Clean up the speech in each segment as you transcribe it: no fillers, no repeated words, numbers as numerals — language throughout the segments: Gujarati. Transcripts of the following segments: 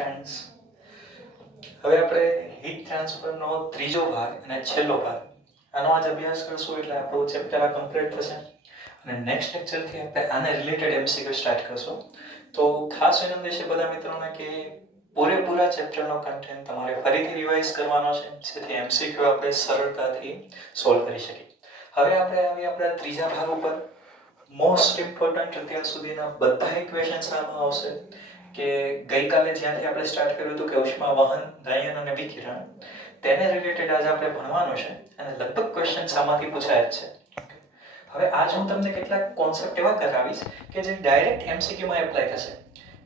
ફ્રેન્ડ્સ, હવે આપણે હીટ ટ્રાન્સફરનો ત્રીજો ભાગ અને છેલ્લો ભાગ આનો આજ અભ્યાસ કરશું, એટલે આપણો ચેપ્ટર આ કમ્પ્લીટ થશે અને નેક્સ્ટ લેક્ચરથી આપણે આને રિલેટેડ એમસીક્યુ સ્ટાર્ટ કરશું. તો ખાસ વિનંતી છે બધા મિત્રોને કે પૂરેપૂરા ચેપ્ટરનો કન્ટેન્ટ તમારે ફરીથી રિવાઇઝ કરવાનો છે, જેથી એમસીક્યુ આપણે સરળતાથી સોલ્વ કરી શકીએ. હવે આપણે આપણા ત્રીજા ભાગ ઉપર. મોસ્ટ ઇમ્પોર્ટન્ટ અત્યાર સુધીના બધા ઇક્વેશન્સ આમાં આવશે કે ગઈકાલે જ્યાંથી આપણે સ્ટાર્ટ કર્યું હતું કે ઉષ્મા વહન, નયન અને વિકિરણ, તેને રિલેટેડ આજે આપણે ભણવાનું છે અને લગભગ ક્વેશ્ચન્સ આમાંથી પૂછાય જ છે. હવે આજ હું તમને કેટલાક કોન્સેપ્ટ એવા કરાવીશ કે જે ડાયરેક્ટ એમસીક્યુમાં એપ્લાય થશે,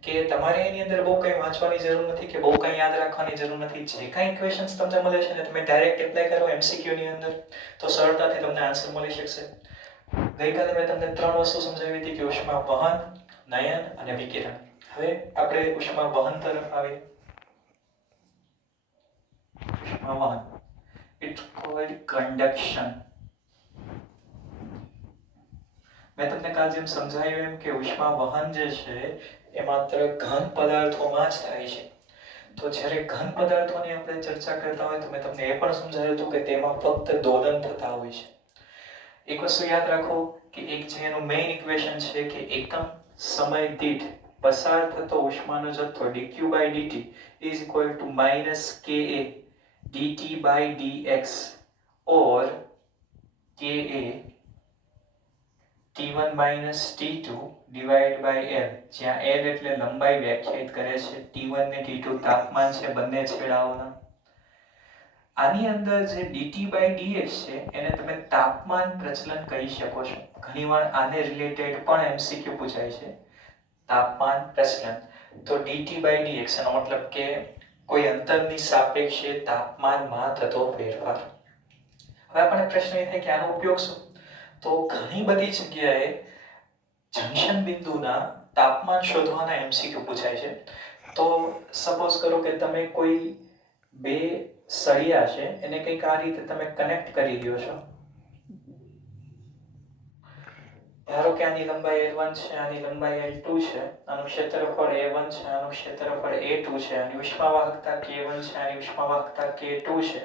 કે તમારે એની અંદર બહુ કંઈ વાંચવાની જરૂર નથી કે બહુ કંઈ યાદ રાખવાની જરૂર નથી. જે કાંઈ ઇક્વેશન્સ તમને મળે છે ને તમે ડાયરેક્ટ એપ્લાય કરો એમસીક્યુની અંદર તો સરળતાથી તમને આન્સર મળી શકશે. ગઈકાલે મેં તમને 3 વસ્તુ સમજાવી હતી કે ઉષ્મા વહન, નયન અને વિકિરણ. હવે આપણે ઉષ્મા વહન તરફ આવીએ. ઉષ્મા વહન, ઇટ્સ કોલ્ડ કન્ડક્શન. મેં તમને કાલ જેમ સમજાવ્યું એમ કે ઉષ્મા વહન જે છે એ માત્ર ઘન પદાર્થોમાં જ થાય છે. તો જ્યારે ઘન પદાર્થોની આપણે ચર્ચા કરતા હોય તો મેં તમને એ પણ સમજાવ્યું હતું કે તેમાં ફક્ત દોલન થતા હોય છે. એક વસ્તુ યાદ રાખો કે એક જે એનું મેઇન ઇક્વેશન છે કે એકમ સમય દીઠ પસાર થતો ઉષ્માનો જથ્થો dq/dt is equal to -ka dt/dx or ka t1 - t2 divided by L, જ્યાં L એટલે લંબાઈ વ્યાખ્યાયિત કરે છે, t1 ને t2 તાપમાન છે બંને છેડાઓના. આની અંદર જે dt/dx છે એને તમે તાપમાન પ્રચલન કહી શકો છો. ઘણીવાર આને રિલેટેડ પણ એમસીક્યુ પૂછાય છે, તાપમાન પ્રચલન. તો dt/dx એનો મતલબ કે કોઈ અંતરની સાપેક્ષે તાપમાનમાં થતો ફેરફાર. હવે આપણને પ્રશ્ન એ થાય કે આનો ઉપયોગ શું? તો ઘણી બધી જગ્યાએ જંક્શન બિંદુના તાપમાન શોધવાના એમસીક્યુ પૂછાય છે. તો સપોઝ કરો કે તમે કોઈ બે સળિયા છે એને કંઈક આ રીતે તમે કનેક્ટ કરી દો છો. ધારો કે આની લંબાઈ L1 છે, આની લંબાઈ L2 છે, આનું ક્ષેત્રફળ A1 છે, આનું ક્ષેત્રફળ A2 છે, આની ઉષ્માવાહકતા K1 છે, આની ઉષ્માવાહકતા K2 છે.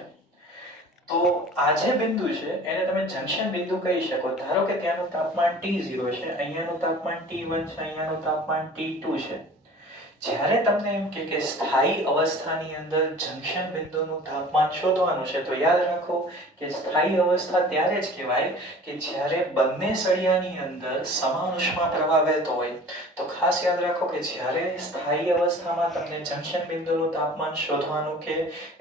તો આ જે બિંદુ છે એને તમે જંક્શન બિંદુ કહી શકો. ધારો કે ત્યાંનું તાપમાન T0 છે, અહીંયાનું તાપમાન T1 છે, અહીંયાનું તાપમાન T2 છે. જ્યારે તમને એમ કે સ્થાયી અવસ્થાની અંદર જંક્શન બિંદુનું તાપમાન શોધવાનું છે તો યાદ રાખો કે સ્થાયી અવસ્થા ત્યારે જ કહેવાય કે જ્યારે બંને સળિયાની અંદર સમાન ઉષ્મા પ્રવાહ વહેતો હોય. તો ખાસ યાદ રાખો કે જ્યારે સ્થાયી અવસ્થામાં તમને જંક્શન બિંદુનું તાપમાન શોધવાનું કે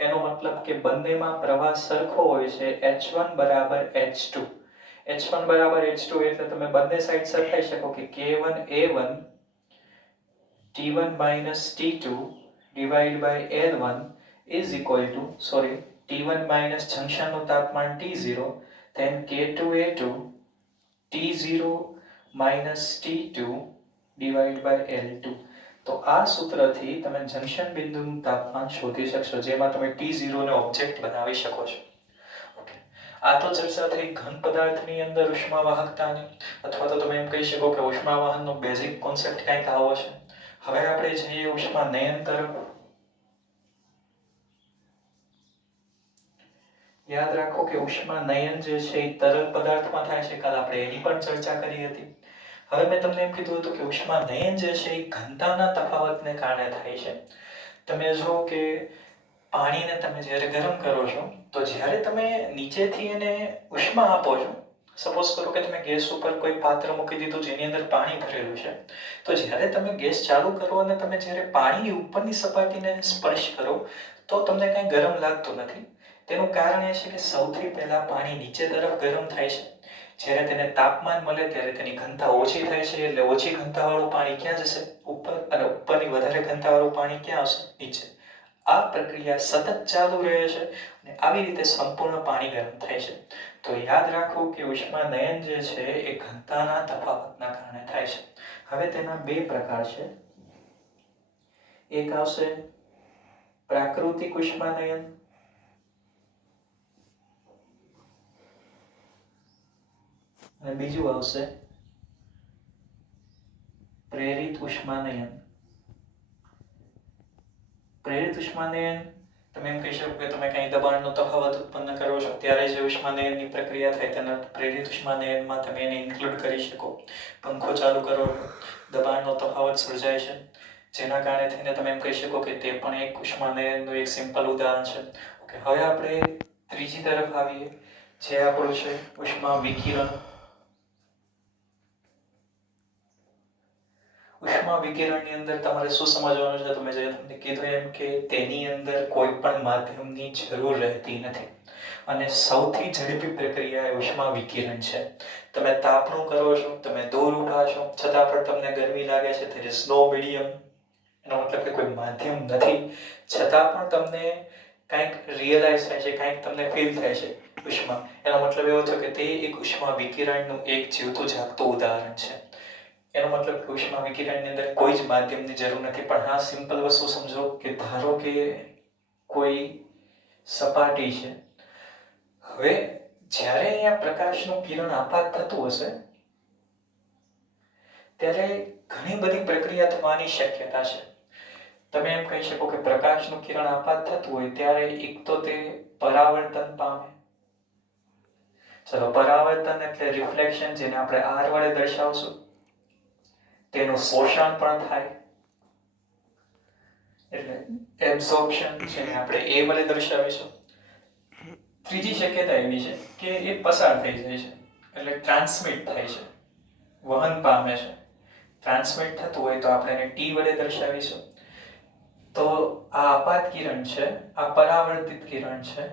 એનો મતલબ કે બંનેમાં પ્રવાહ સરખો હોય છે, H1 = H2. H1 = H2 એટલે તમે બંને સાઈડ સરખાઈ શકો કે K1 A1 T1 - T2 divided by L1 is equal to, T1 minus જંક્શનનું તાપમાન T0, then K2 A2 T0 minus T2 divided by L2. તો આ સૂત્રથી તમે જંક્શન બિંદુનું તાપમાન શોધી શકશો, જેમાં તમે T0 ને ઓબ્જેક્ટ બનાવી શકો છો. આ તો ચર્ચા થઈ ઘન પદાર્થની અંદર ઉષ્માવાહકતાની, અથવા તો તમે એમ કહી શકો કે ઉષ્માવહનનો બેઝિક કોન્સેપ્ટ કંઈક આવો છે. હવે આપણે જઈએ ઉષ્મા નયન તરફ. યાદ રાખો કે ઉષ્મા નયન જે છે એ તરલ પદાર્થમાં થાય છે. કાલ આપણે એની પણ ચર્ચા કરી હતી. હવે મેં તમને એમ કીધું હતું કે ઉષ્મા નયન જે છે એ ઘનતાના તફાવતને કારણે થાય છે. તમે જો કે પાણીને તમે જ્યારે ગરમ કરો છો તો જ્યારે તમે નીચેથી એને ઉષ્મા આપો છો, સપોઝ કરો કે તમે ગેસ ઉપર કોઈ પાત્ર મૂકી દીધું જેની અંદર પાણી ભરેલું છે, તો જ્યારે તમે ગેસ ચાલુ કરો અને તમે જ્યારે પાણીની ઉપરની સપાટીને સ્પર્શ કરો તો તમને કાંઈ ગરમ લાગતું નથી. તેનું કારણ એ છે કે સૌથી પહેલા પાણી નીચે તરફ ગરમ થાય છે. જ્યારે તેને તાપમાન મળે ત્યારે તેની ઘનતા ઓછી થાય છે, એટલે ઓછી ઘનતાવાળું પાણી ક્યાં જશે? ઉપર, અને ઉપરની વધારે ઘનતાવાળું પાણી ક્યાં આવશે? નીચે. આ પ્રક્રિયા સતત ચાલુ રહે છે અને આવી રીતે સંપૂર્ણ પાણી ગરમ થાય છે. તો યાદ રાખો કે ઉષ્મા નયન જે છે એ ઘનતાના તફાવતના કારણે થાય છે. હવે તેના બે પ્રકાર છે. એક આવશે પ્રાકૃતિક ઉષ્મા નયન અને બીજું આવશે પ્રેરિત ઉષ્મા નયન. પ્રેરિત ઉષ્માનયન તમે એમ કહી શકો કે તમે કંઈ દબાણનો તફાવત ઉત્પન્ન કરો છો ત્યારે જે ઉષ્માનયનની પ્રક્રિયા થાય તેના પ્રેરિત ઉષ્માનયનમાં તમે એને ઇન્ક્લુડ કરી શકો. પંખો ચાલુ કરો, દબાણનો તફાવત સર્જાય છે, જેના કારણે થઈને તમે એમ કહી શકો કે તે પણ એક ઉષ્માનયનનું એક સિમ્પલ ઉદાહરણ છે. ઓકે, હવે આપણે ત્રીજી તરફ આવીએ, જે આપણું છે ઉષ્મા વિકિરણ. ઉષ્મા વિકિરણની અંદર તમારે શું સમજવાનું છે? તમે જે તમને કીધું એમ કે તેની અંદર કોઈ પણ માધ્યમની જરૂર રહેતી નથી અને સૌથી ઝડપી પ્રક્રિયા એ ઉષ્મા વિકિરણ છે. તમે તાપણું કરો છો, તમે દૂર ઊભા છો, છતાં પણ તમને ગરમી લાગે છે. there is no medium, એનો મતલબ કે કોઈ માધ્યમ નથી, છતાં પણ તમને કંઈક રિયલાઇઝ થાય છે, કંઈક તમને ફીલ થાય છે ઉષ્મા. એનો મતલબ એવો થયો કે તે એક ઉષ્મા વિકિરણનું એક જીવતું જાગતું ઉદાહરણ છે. એનો મતલબ કે ઉષ્મા વિકિરણની અંદર કોઈ જ માધ્યમની જરૂર નથી. પણ હા, સિમ્પલ વસ્તુ સમજો કે ધારો કે કોઈ સપાટી છે. હવે જ્યારે અહીંયા પ્રકાશનું કિરણ આપાત થતું હશે ત્યારે ઘણી બધી પ્રક્રિયા થવાની શક્યતા છે. તમે એમ કહી શકો કે પ્રકાશનું કિરણ આપાત થતું હોય ત્યારે એક તો તે પરાવર્તન પામે. ચલો, પરાવર્તન એટલે રિફ્લેક્શન, જેને આપણે R વડે દર્શાવશું. તેનું શોષણ પણ થાય એટલે એબ્સોર્પ્શન, જેને આપણે A વડે દર્શાવીશું. ત્રીજી શક્યતા એવી છે કે એ પસાર થઈ જાય છે એટલે ટ્રાન્સમિટ થાય છે, વહન પામે છે. ટ્રાન્સમિટ થતું હોય તો આપણે એને T વડે દર્શાવીશું. તો આ આપાત કિરણ છે, આ પરાવર્તિત કિરણ છે.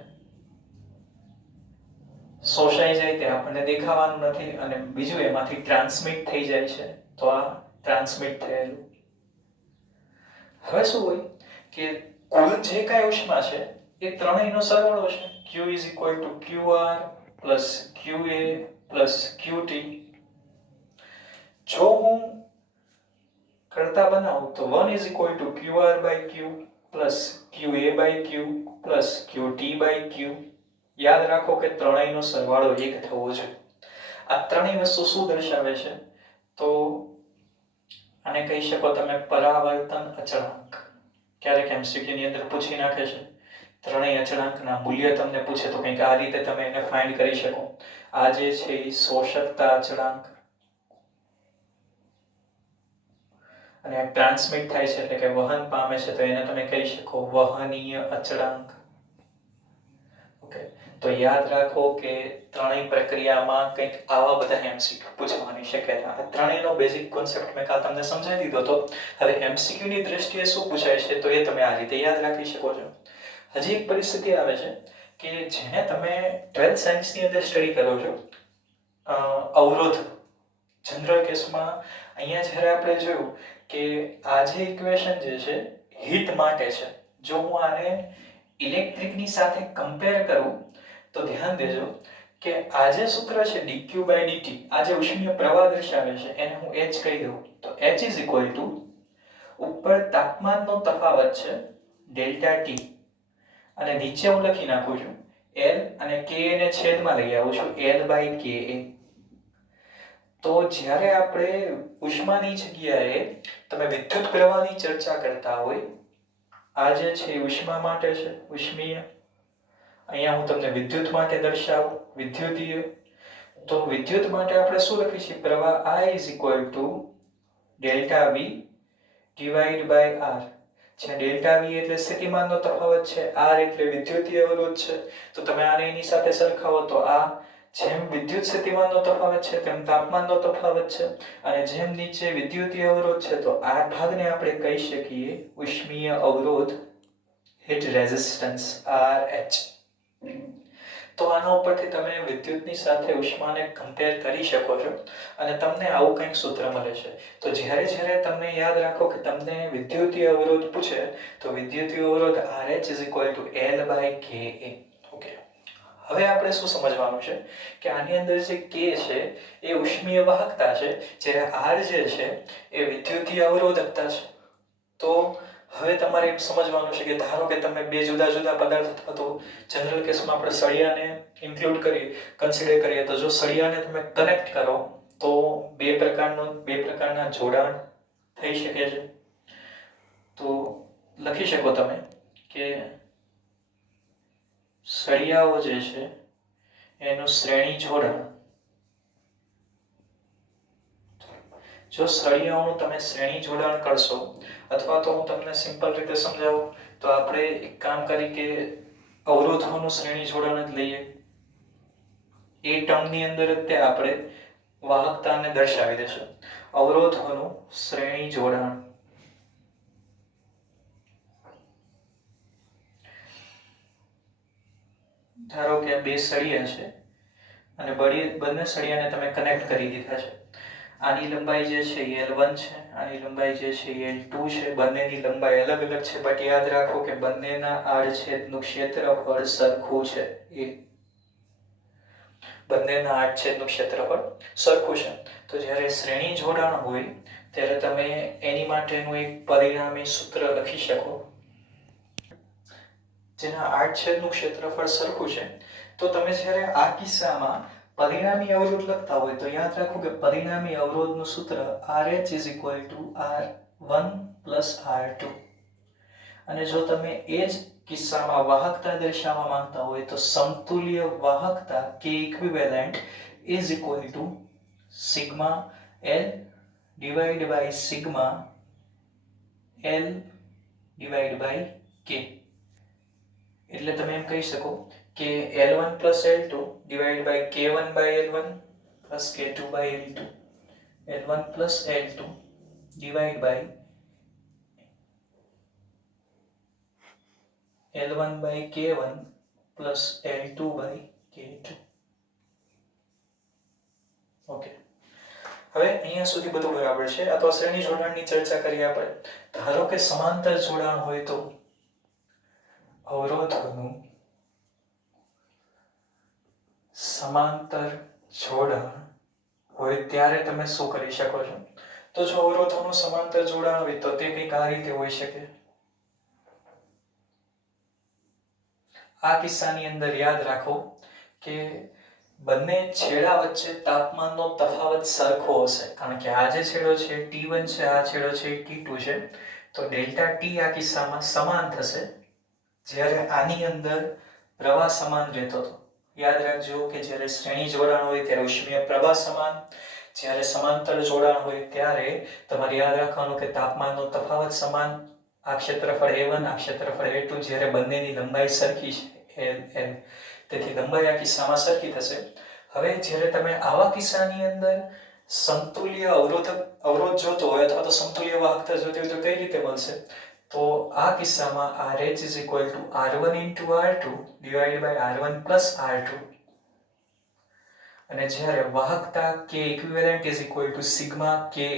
શોષાઈ જાય તે આપણને દેખાવાનું નથી અને બીજું એમાંથી ટ્રાન્સમિટ થઈ જાય છે, તો આ ટ્રાન્સમિટ થયેલું. હવે શું હોય કે કુલ જે કાંઈ ઉષ્મા છે એ ત્રણેયનો સરવાળો છે. Q is equal to QR plus QA plus QT. જો હું કરતા બનાવું તો 1 is equal to QR by Q plus QA by Q plus QT by Q. યાદ રાખો કે ત્રણેયનો સરવાળો એક થવો જોઈએ. આ ત્રણેય વસ્તુ શું દર્શાવે છે? તો આને કહી શકો તમે પરાવર્તન અચળાંક. ક્યારેક MCQ ની અંદર પૂછી નાખે છે, ત્રણેય અચળાંકના મૂલ્ય તમને પૂછે તો કંઈક આ રીતે તમે એને ફાઇન્ડ કરી શકો. આ જે છે એ શોષકતા અચળાંક અને ટ્રાન્સમિટ થાય છે એટલે કે વહન પામે છે, તો એને તમે કહી શકો વહનીય અચળાંક. ઓકે, તો યાદ રાખો કે ત્રણેય પ્રક્રિયામાં કંઈક આવા બધા MCQ પૂછવાની શક્યતા. આ ત્રણેયનો બેઝિક કોન્સેપ્ટ મેં કાલ તમને સમજાવી દીધો હતો. હવે MCQ ની દ્રષ્ટિએ શું પૂછાય છે તો એ તમે આ રીતે યાદ રાખી શકો છો. હજી એક પરિસ્થિતિ આવે છે કે જેને તમે 12th સાયન્સની અંદર સ્ટડી કરો છો, અવરોધ. જનરલ કેસમાં અહીંયા જ્યારે આપણે જોયું કે આ જે ઇક્વેશન જે છે હીટ માટે છે, જો હું આને ઇલેક્ટ્રિકની સાથે કમ્પેર કરું તો ધ્યાન દેજો કે આ જે સૂત્ર છે dq/dt, આ જે ઉષ્મીય પ્રવાહ દર્શાવે છે એને હું h કહી દઉં તો h is equal to ઉપર તાપમાનનો તફાવત છે ડેલ્ટા t અને નીચે હું લખી નાખું છું L અને Ka ને છેદમાં લઈ આવું છું L/Ka. તો જ્યારે આપણે ઉષ્માની જગ્યાએ તમે વિદ્યુત પ્રવાહની ચર્ચા કરતા હોય, આ જે છે ઉષ્મા માટે છે, ઉષ્મીય. અહીંયા હું તમને વિદ્યુત માટે દર્શાવું, વિદ્યુતીય. તો વિદ્યુત માટે આપણે શું લખી છીએ? પ્રવાહ I is equal to delta V divided by R. જ્યાં ડેલ્ટા V એટલે સ્થિતિમાનનો તફાવત છે, R એટલે વિદ્યુતીય અવરોધ છે. તો તમે આને એની સાથે સરખાવો તો આ જેમ વિદ્યુત સ્થિતિમાનનો તફાવત છે તેમ તાપમાનનો તફાવત છે અને જેમ નીચે વિદ્યુતીય અવરોધ છે તો આ ભાગને આપણે કહી શકીએ ઉષ્મીય અવરોધ, હીટ રેઝિસ્ટન્સ RH. તો આના ઉપરથી તમે વિદ્યુતની સાથે ઉષ્માને કમ્પેર કરી શકો છો અને તમને આવું કંઈક સૂત્ર મળે છે. તો જ્યારે તમને યાદ રાખો કે તમને વિદ્યુતીય અવરોધ પૂછે તો વિદ્યુતીય અવરોધ RH is equal to L/Ka. Okay, હવે આપણે શું સમજવાનું છે કે આની અંદર જે K છે એ ઉષ્મીય વાહકતા છે, જ્યારે R જે છે એ વિદ્યુતીય અવરોધકતા છે. તો હવે તમારે એમ સમજવાનું છે કે ધારો કે તમે બે જુદા જુદા પદાર્થ અથવા તો જનરલ કેસમાં આપણે સળિયાને ઇન્ક્લુડ કન્સિડર કરીએ તો જો સળિયાને તમે કનેક્ટ કરો તો બે પ્રકારના જોડાણ થઈ શકે છે. તો લખી શકો તમે કે સળિયાઓ જે છે એનું શ્રેણી જોડાણ, જો સળિયાઓનું તમે શ્રેણી જોડાણ કરશો, અથવા તો હું તમને સિમ્પલ રીતે સમજાવું તો આપણે એક કામ કરી કે અવરોધોનું શ્રેણી જોડાણ જ લઈએ. એ ટર્મની અંદર જ તે આપણે વાહકતાને દર્શાવી દેશું. અવરોધોનું શ્રેણી જોડાણ. ધારો કે બે સળિયા છે અને બંને સળિયાને તમે કનેક્ટ કરી દીધા છે. આની લંબાઈ જે છે એ L1 છે, આની લંબાઈ જે છે એ L2 છે. બંનેની લંબાઈ અલગ અલગ છે, બટ યાદ રાખો કે બંનેના આડછેદનું ક્ષેત્રફળ સરખું છે. બંનેના આડછેદનું ક્ષેત્રફળ સરખું છે. તો જ્યારે શ્રેણી જોડાણ હોય ત્યારે તમે એની માટેનું એક પરિણામી સૂત્ર લખી શકો, જેના આડછેદનું ક્ષેત્રફળ સરખું છે. તો તમે જ્યારે આ કિસ્સામાં પરિણામી અવરોધ લખતા હોય તો યાદ રાખો કે પરિણામી અવરોધનું સૂત્ર RH R1 + R2. અને જો તમે એ જ કિસ્સામાં વાહકતા દર્શાવવા માંગતા હોય તો સમતુલ્ય વાહકતા K equivalent is equal to sigma L divided by sigma L divided by K. એટલે તમે એમ કહી શકો કે L1 plus L2 divided by K1 by L1 plus K2 by L2. L1 plus L2 divided by L1 by K1 plus L2 by K2. Okay, હવે અહીંયા સુધી બધું બરાબર છે. અથવા શ્રેણી જોડાણની ચર્ચા કરીએ આપણે. ધારો કે સમાંતર જોડાણ હોય તો અવરોધોનું સમાંતર જોડાણ હોય ત્યારે તમે શું કરી શકો છો? તો જો અવરોધોનું સમાંતર જોડાણ હોય તો તે કંઈક આ રીતે હોઈ શકે. આ કિસ્સાની અંદર યાદ રાખો કે બંને છેડા વચ્ચે તાપમાનનો તફાવત સરખો હશે, કારણ કે આ જે છેડો છે T1 છે, આ છેડો છે T2 છે. તો ડેલ્ટા T આ કિસ્સામાં સમાન થશે, જ્યારે આની અંદર પ્રવાહ સમાન રહેતો હતો. યાદ રાખજો કે જ્યારે શ્રેણી જોડાણ હોય ત્યારે ઉષ્મીય પ્રવાહ સમાન, જ્યારે સમાંતર જોડાણ હોય ત્યારે તમારે યાદ રાખવાનું કે તાપમાનનો તફાવત સમાન. આ ક્ષેત્રફળ A1, આ ક્ષેત્રફળ A2, જ્યારે બંનેની લંબાઈ સરખી છે L. તેથી લંબાઈ આ કિસ્સામાં સરખી થશે. હવે જ્યારે તમે આવા કિસ્સાની અંદર સમતુલ્ય અવરોધ જોતો હોય અથવા તો સમતુલ્ય વાહકતા જોતી હોય તો કઈ રીતે મળશે? તો આ કિસ્સામાં RH is equal to R1 into R2 divided by R1 plus R2. અને જ્યારે વાહકતા K equivalent is equal to sigma Ka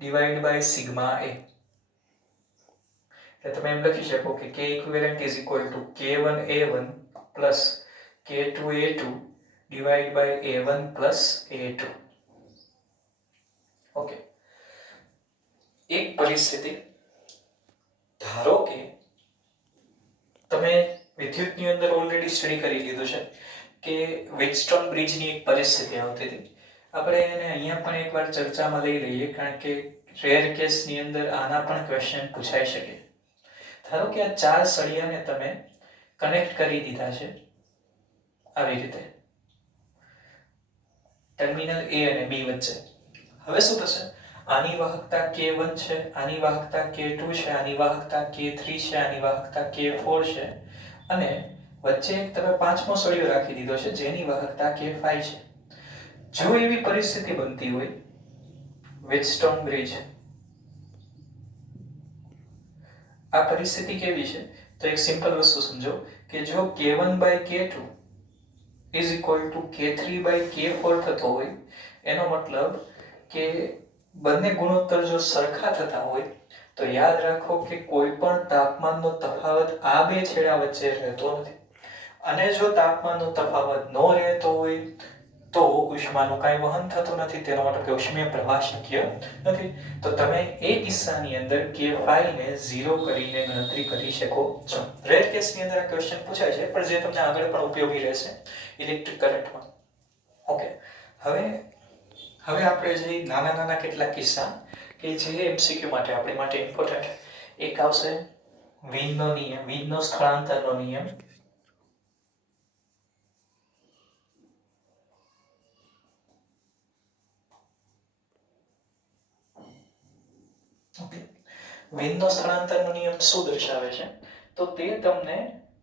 divided by sigma A. એટલે તમે એમ લખી શકો કે K equivalent is equal to K1A1 plus K2A2 divided by A1 plus A2. Okay, એક પરિસ્થિતિ ધારો કે તમે વિદ્યુતની અંદર ઓલરેડી સ્ટડી કરી લીધું છે કે વ્હીટસ્ટોન બ્રિજની એક પરિસ્થિતિ આવતી હતી. આપણે એને અહીંયા પણ એકવાર ચર્ચામાં લઈ લઈએ, કારણ કે રેર કેસની અંદર આના પણ ક્વેશ્ચન પૂછાઈ શકે. ધારો કે આ ચાર સળિયાને તમે કનેક્ટ કરી દીધા છે આવી રીતે ટર્મિનલ A અને B વચ્ચે. હવે શું થશે? આની વાહકતા K1 છે, આની વાહકતા K2 છે, આની વાહકતા K3 છે, આની વાહકતા K4 છે, અને વચ્ચે એક તમે પાંચમો સળિયો રાખી દીધો છે જેની વાહકતા K5 છે. જો એવી પરિસ્થિતિ બનતી હોય વ્હીટસ્ટોન બ્રિજ, આ પરિસ્થિતિ કેવી છે? તો એક સિમ્પલ વસ્તુ સમજો કે જો K1 by K2 is equal to K3 by K4 થતો હોય, એનો મતલબ કે બંને ગુણોત્તર જો સરખા થતા હોય તો યાદ રાખો કે કોઈ પણ તાપમાનનો તફાવત આ બે છેડા વચ્ચે રહેતો નથી. અને જો તાપમાનનો તફાવત ન રહેતો હોય તો ઉષ્માનું કાંઈ વહન થતું નથી, તેનો મતલબ કે ઉષ્મીય પ્રવાહ શક્ય નથી. તો તમે એ કિસ્સાની અંદર K5 ને 0 કરીને ગણતરી કરી શકો છો. રેર કેસની અંદર આ ક્વેશ્ચન પૂછાય છે, પણ જે તમને આગળ પણ ઉપયોગી રહેશે ઇલેક્ટ્રિક કરંટમાં. ઓકે, હવે આપણે જે નાના કેટલાક કિસ્સા કે જે MCQ માટે આપણી માટે ઇમ્પોર્ટન્ટ, એક આવશે વીનનો નિયમ, વીનનો સ્થળાંતરનો નિયમ. ઓકે, વીનનો સ્થળાંતરનો નિયમ શું દર્શાવે છે? તો તે તમને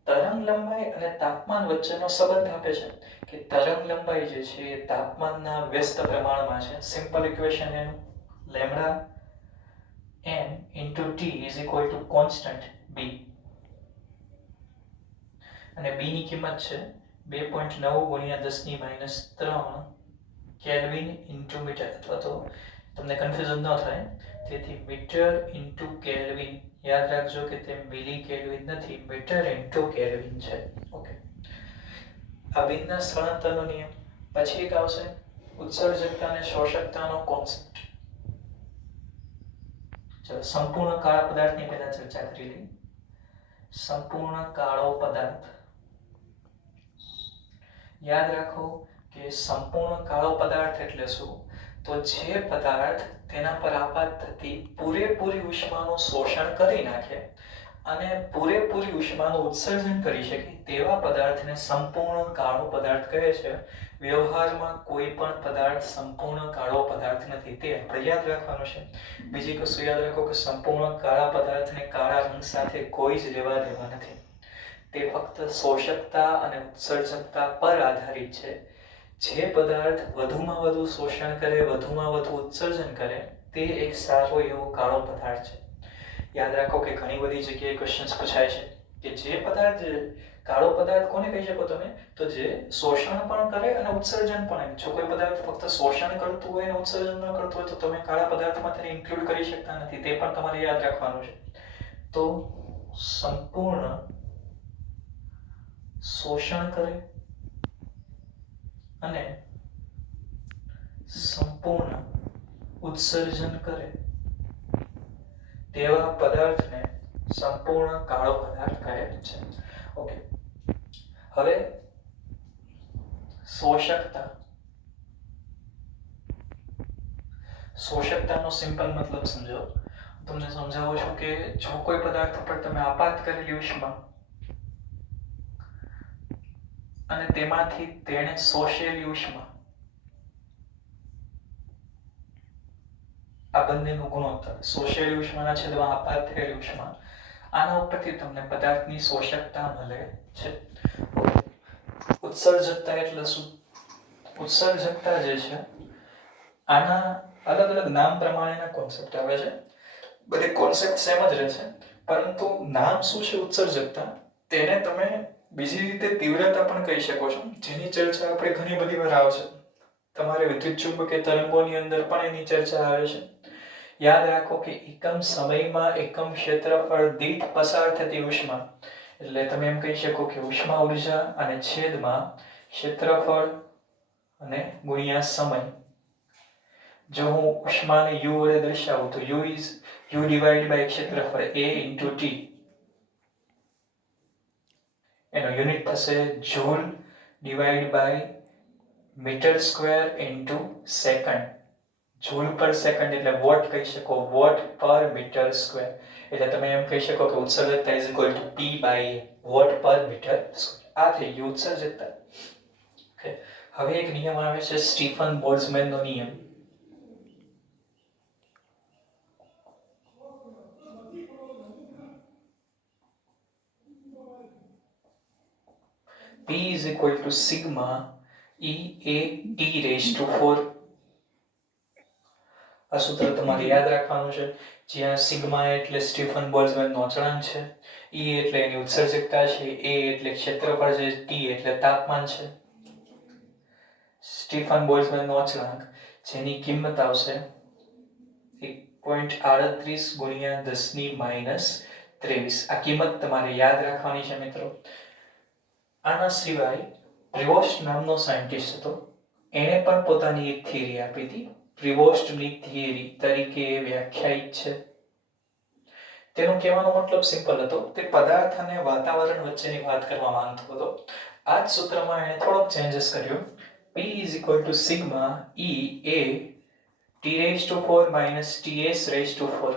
તરંગ લંબાઈ અને તાપમાન વચ્ચેનો સંબંધ આપે છે કે તરંગ લંબાઈ જે છે એ તાપમાનના વ્યસ્ત પ્રમાણમાં છે. સિમ્પલ ઇક્વેશન એનું lambda m into t is equal to constant b, અને b ની કિંમત છે 2.9 ગુણ્યા 10 ની -3 કેલ્વિન ઇન્ટુ મીટર, અથવા તો તમને કન્ફ્યુઝન ન થાય તેથી મીટર ઇન્ટુ કેલ્વિન. યાદ રાખજો કે તે મિલી કેલ્વિન નથી, મીટર ઇન્ટુ કેલ્વિન છે. ઓકે, આ વીનના સ્થળાંતરનો નિયમ. પછી એક આવશે ઉત્સર્જકતા અને શોષકતાનો કોન્સેપ્ટ. ચલો, સંપૂર્ણ કાળા પદાર્થની પહેલા ચર્ચા કરી લઈએ. સંપૂર્ણ કાળો પદાર્થ. યાદ રાખો કે સંપૂર્ણ કાળો પદાર્થ એટલે શું? તો જે પદાર્થ તેના પર આપાત થતી પૂરેપૂરી ઉષ્માનું શોષણ કરી નાખે અને પૂરેપૂરી ઉષ્માનું ઉત્સર્જન કરી શકે તેવા પદાર્થને સંપૂર્ણ કાળો પદાર્થ કહે છે. વ્યવહારમાં કોઈ પણ પદાર્થ સંપૂર્ણ કાળો પદાર્થ નથી, તે આપણે યાદ રાખવાનું છે. બીજી વસ્તુ યાદ રાખો કે સંપૂર્ણ કાળા પદાર્થને કાળા રંગ સાથે કોઈ જ લેવા દેવા નથી. તે ફક્ત શોષકતા અને ઉત્સર્જકતા પર આધારિત છે. જે પદાર્થ વધુમાં વધુ શોષણ કરે, વધુમાં વધુ ઉત્સર્જન કરે, તે એક સારો એવો કાળો પદાર્થ છે. યાદ રાખો કે ઘણી બધી જગ્યાએ ક્વેશ્ચન્સ પૂછાય છે કે જે પદાર્થ, કાળો પદાર્થ કોને કહી શકો તમે? તો જે શોષણ પણ કરે અને ઉત્સર્જન પણ. જો કોઈ પદાર્થ ફક્ત શોષણ કરતું હોય અને ઉત્સર્જન ન કરતું હોય તો તમે કાળા પદાર્થમાં તેને ઇન્ક્લુડ કરી શકતા નથી. તે પણ તમારે યાદ રાખવાનું છે. તો સંપૂર્ણ શોષણ કરે અને સંપૂર્ણ ઉત્સર્જન કરે તેવા પદાર્થને સંપૂર્ણ કાળો પદાર્થ કહે છે. ઓકે, હવે શોષકતા. શોષકતાનો સિમ્પલ મતલબ સમજો. તમને સમજાવું છું કે જો કોઈ પદાર્થ પર તમે આપાત કરેલી ઉષ્મા અને તેમાંથી તેણે શોષેલી ઉષ્મા, આ બંનેનું ગુણોત્તર, શોષેલી ઉષ્માના છેદમાં આપાત થયેલી ઉષ્મા, આના ઉપરથી તમને પદાર્થની શોષકતા મળે છે. ઉત્સર્જકતા એટલે શું? ઉત્સર્જકતા જે છે આના અલગ અલગ નામ પ્રમાણેના કોન્સેપ્ટ આવે છે. બધી કોન્સેપ્ટ સેમ જ રહે છે, પરંતુ નામ શું છે ઉત્સર્જકતા, તેને તમે બીજી રીતે તીવ્રતા પણ કહી શકો છો, જેની ચર્ચા આપણે ઘણી બધી વાર આવશે. તમારે વિદ્યુત ચુંબકીય તરંગોની અંદર પણ એની ચર્ચા આવે છે. યાદ રાખો કે એકમ સમયમાં એકમ ક્ષેત્રફળ દીઠ પસાર થતી ઉષ્મા, એટલે તમે એમ કહી શકો કે ઉષ્મા ઉર્જા અને છેદમાં ક્ષેત્રફળ અને ગુણ્યા સમય. જો હું ઉષ્માને u વડે દર્શાવું તો u ડિવાઇડ બાય ક્ષેત્રફળ a into t. એનો યુનિટ થશે joule divide by metre square into second. Joule પર સેકન્ડ એટલે વોટ કહી શકો, વોટ પર મીટર સ્ક્વેર. એટલે તમે એમ કહી શકો કે ઉત્સર્જકતા is equal to p by watt પર મીટર સ્ક્વેર. આ થઈ ગયું ઉત્સર્જકતા. ઓકે, હવે એક નિયમ આવે છે સ્ટીફન બોલ્ટ્ઝમેનનો નિયમ. P is equal to sigma E A T raised to 4. આ સૂત્ર તમારે યાદ રાખવાનું છે, જ્યાં સિગ્મા એટલે સ્ટીફન બોલ્ટ્ઝમેનનો અચળાંક છે, E એટલે એની ઉત્સર્જકતા છે, A એટલે ક્ષેત્રફળ છે, T એટલે તાપમાન છે. સ્ટીફન બોલ્ટ્ઝમેનનો અચળાંક જેની કિંમત આવશે 1.38 ગુણ્યા 10 ની -23. આ કિંમત તમારે યાદ રાખવાની છે મિત્રો. આના સિવાય પ્રિવોસ્ટ નામનો સાયન્ટિસ્ટ હતો, એણે પણ પોતાની એક થિયરી આપી હતી. પ્રિવોસ્ટની થિયરી તરીકે વ્યાખ્યાયિત છે. તેનો કહેવાનો મતલબ સિમ્પલ હતો, તે પદાર્થ અને વાતાવરણ વચ્ચેની વાત કરવા માંગતો હતો. આ જ સૂત્રમાં એણે થોડોક ચેન્જીસ કર્યો. P is equal to sigma E A T raised to 4 minus TS raised to 4.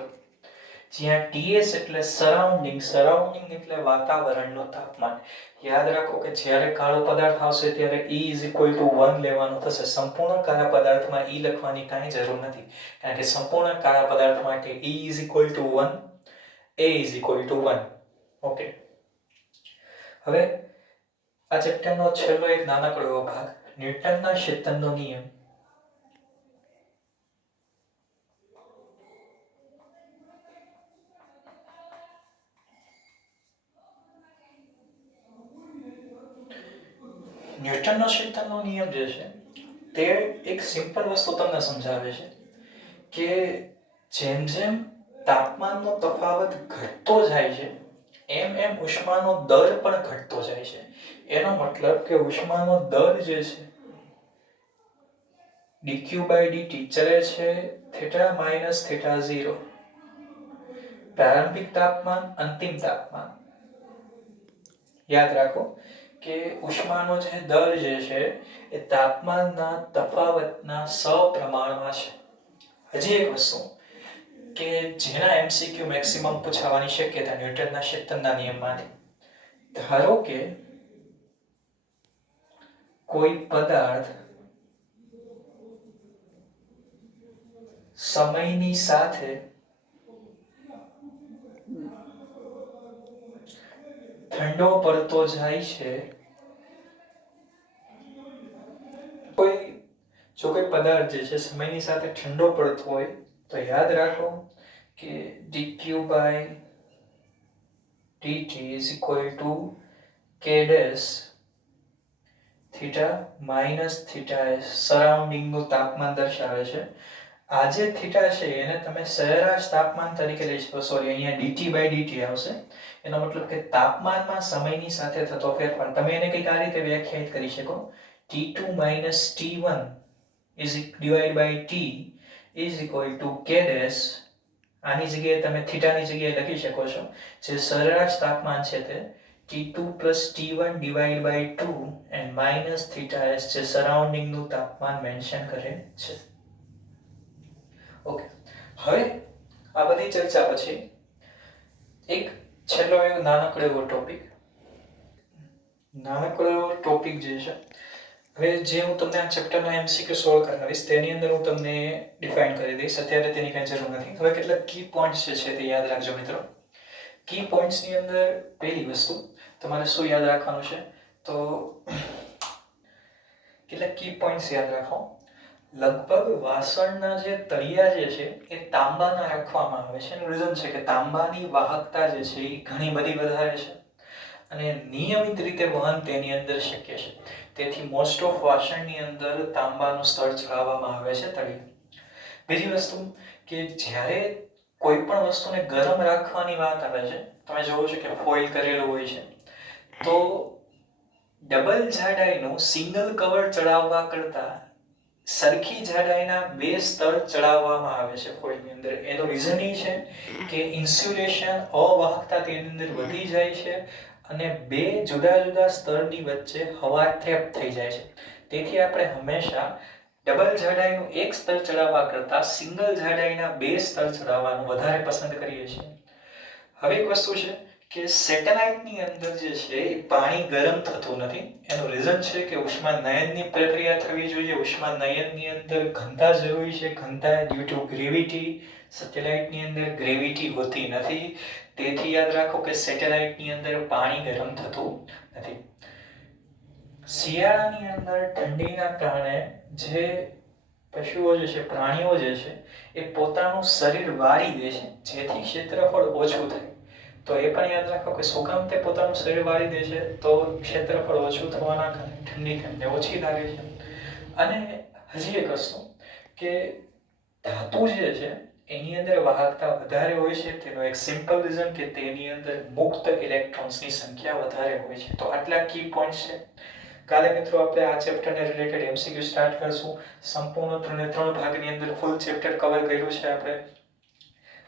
જ્યાં TS એટલે સરાઉન્ડિંગ એટલે વાતાવરણનું તાપમાન. યાદ રાખો કે જ્યારે કાળો પદાર્થ આવશે ત્યારે E = 1 લેવાનું થશે. સંપૂર્ણ કાળા પદાર્થમાં E લખવાની કાંઈ જરૂર નથી, કારણ કે સંપૂર્ણ કાળા પદાર્થ માટે E = 1, A = 1. ઓકે, હવે આ ચેપ્ટરનો છેલ્લો એક નાનકડો એવો ભાગ, ન્યૂટનના ક્ષેત્રનો નિયમ. ન્યૂટનનો ક્ષેત્રનો નિયમ જે છે તે એક સિમ્પલ વસ્તુ તમને સમજાવે છે કે જેમ જેમ તાપમાનનો તફાવત ઘટતો જાય છે એમ ઉષ્માનો દર પણ ઘટતો જાય છે. એનો મતલબ કે ઉષ્માનો દર જે છે dQ/dt ચલે છે θ-θ0. પ્રારંભિક તાપમાન, અંતિમ તાપમાન. યાદ રાખો કે ઉષ્માનો જે દર જે છે એ તાપમાનના તફાવતના સપ્રમાણમાં છે. હજી એક વસ્તુ કે જેના MCQ મેક્સિમમ પૂછાવાની શક્યતા ન્યૂટનના ક્ષેત્રના નિયમમાંથી. ધારો કે કોઈ પદાર્થ સમયની સાથે ઠંડો પડતો જાય છે. જો કોઈ પદાર્થ જે છે સમયની સાથે ઠંડો પડતો હોય તો યાદ રાખો કે dQ/dt = K θ-θs. સરાઉન્ડિંગનું તાપમાન દર્શાવે છે. આ જે થીટા છે એને તમે સરેરાશ તાપમાન તરીકે લઈ શકો. સોરી, અહીંયા dT/dt આવશે. એનો મતલબ કે તાપમાનમાં સમયની સાથે થતો ફેરફાર. તમે એને કંઈક આ રીતે વ્યાખ્યાયિત કરી શકો, T2 - T1 /T = K. આની જગ્યાએ તમે થીટાની જગ્યાએ લખી શકો છો. જે સરેરાશ તાપમાન છે તે T2 + T1 / 2 and -θs જે સરાઉન્ડિંગનું તાપમાન મેન્શન કરે છે. ઓકે, હવે આ બધી ચર્ચા પછી એક છેલ્લો એવો નાનકડો એવો ટોપિક જે છે, હવે જે હું તમને આ ચેપ્ટરનો MCQ સોલ્વ કરાવીશ તેની અંદર હું તમને ડિફાઇન કરી દઈશ. અત્યારે તેની કાંઈ જરૂર નથી. હવે કેટલાક કી પોઈન્ટ્સ જે છે તે યાદ રાખજો મિત્રો. કી પોઈન્ટ્સની અંદર પહેલી વસ્તુ તમારે શું યાદ રાખવાનું છે, તો કેટલાક કી પોઈન્ટ્સ યાદ રાખો. લગભગ વાસણના જે તળિયા જે છે એ તાંબાના રાખવામાં આવે છે. એનું રીઝન છે કે તાંબાની વાહકતા જે છે એ ઘણી બધી વધારે છે અને નિયમિત રીતે વહન તેની અંદર શક્ય છે. તેથી મોસ્ટ ઓફ વાસણની અંદર તાંબાનું સ્તર ચડાવવામાં આવે છે તળિયે. બીજી વસ્તુ કે જ્યારે કોઈ પણ વસ્તુને ગરમ રાખવાની વાત આવે છે, તમે જોવો છો કે ફોઇલ કરેલું હોય છે, તો ડબલ જાડાઈનું સિંગલ કવર ચડાવવા કરતાં સરખી જાડાઈના 2 સ્તર ચડાવવામાં આવે છે ફોઇલની અંદર. એનું રીઝન એ છે કે ઇન્સ્યુલેશન, અવાહકતા તેની અંદર વધી જાય છે અને 2 જુદા જુદા સ્તરની વચ્ચે હવા ટ્રેપ થઈ જાય છે. તેથી આપણે હંમેશા ડબલ જાડાઈનું એક સ્તર ચડાવવા કરતાં સિંગલ જાડાઈના 2 સ્તર ચડાવવાનું વધારે પસંદ કરીએ છીએ. હવે એક વસ્તુ છે કે સેટેલાઇટની અંદર જે છે એ પાણી ગરમ થતું નથી. એનું રીઝન છે કે ઉષ્માનયનની પ્રક્રિયા થવી જોઈએ. ઉષ્માનયનની અંદર ઘનતા જરૂરી છે. ઘનતા ડ્યુ ટુ ગ્રેવિટી. સેટેલાઇટની અંદર ગ્રેવિટી હોતી નથી. તેથી યાદ રાખો કે સેટેલાઇટની અંદર પાણી ગરમ થતું નથી. શિયાળાની અંદર ઠંડીના કારણે જે પશુઓ જે છે, પ્રાણીઓ જે છે એ પોતાનું શરીર વાળી દે છે જેથી ક્ષેત્રફળ ઓછું થાય. તો એ પણ યાદ રાખો કે શું કામ તે પોતાનું શરીર વાળી દે છે, તો ક્ષેત્રફળ ઓછું થવાના કારણે ઠંડી તેમને ઓછી લાગે છે. અને હજી એક વસ્તુ કે ધાતુ જે છે એની અંદર વાહકતા વધારે હોય છે. તેનો એક સિમ્પલ રીઝન કે તેની અંદર મુક્ત ઇલેક્ટ્રોન્સની સંખ્યા વધારે હોય છે. તો આટલા કી પોઈન્ટ્સ છે. કાલે મિત્રો આપણે આ ચેપ્ટરને રિલેટેડ MCQ સ્ટાર્ટ કરશું. સંપૂર્ણ 3 ભાગની અંદર ફૂલ ચેપ્ટર કવર કર્યું છે આપણે.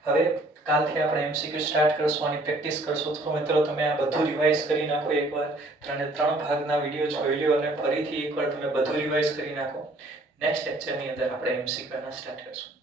હવે કાલથી આપણે MCQ સ્ટાર્ટ કરશું અને પ્રેક્ટિસ કરશું. તો મિત્રો તમે આ બધું રિવાઇઝ કરી નાખો એકવાર. 3 ભાગના વિડીયો જોઈ લો અને ફરીથી એકવાર તમે બધું રિવાઇઝ કરી નાખો. નેક્સ્ટ લેક્ચરની અંદર આપણે MCQ સ્ટાર્ટ કરશું.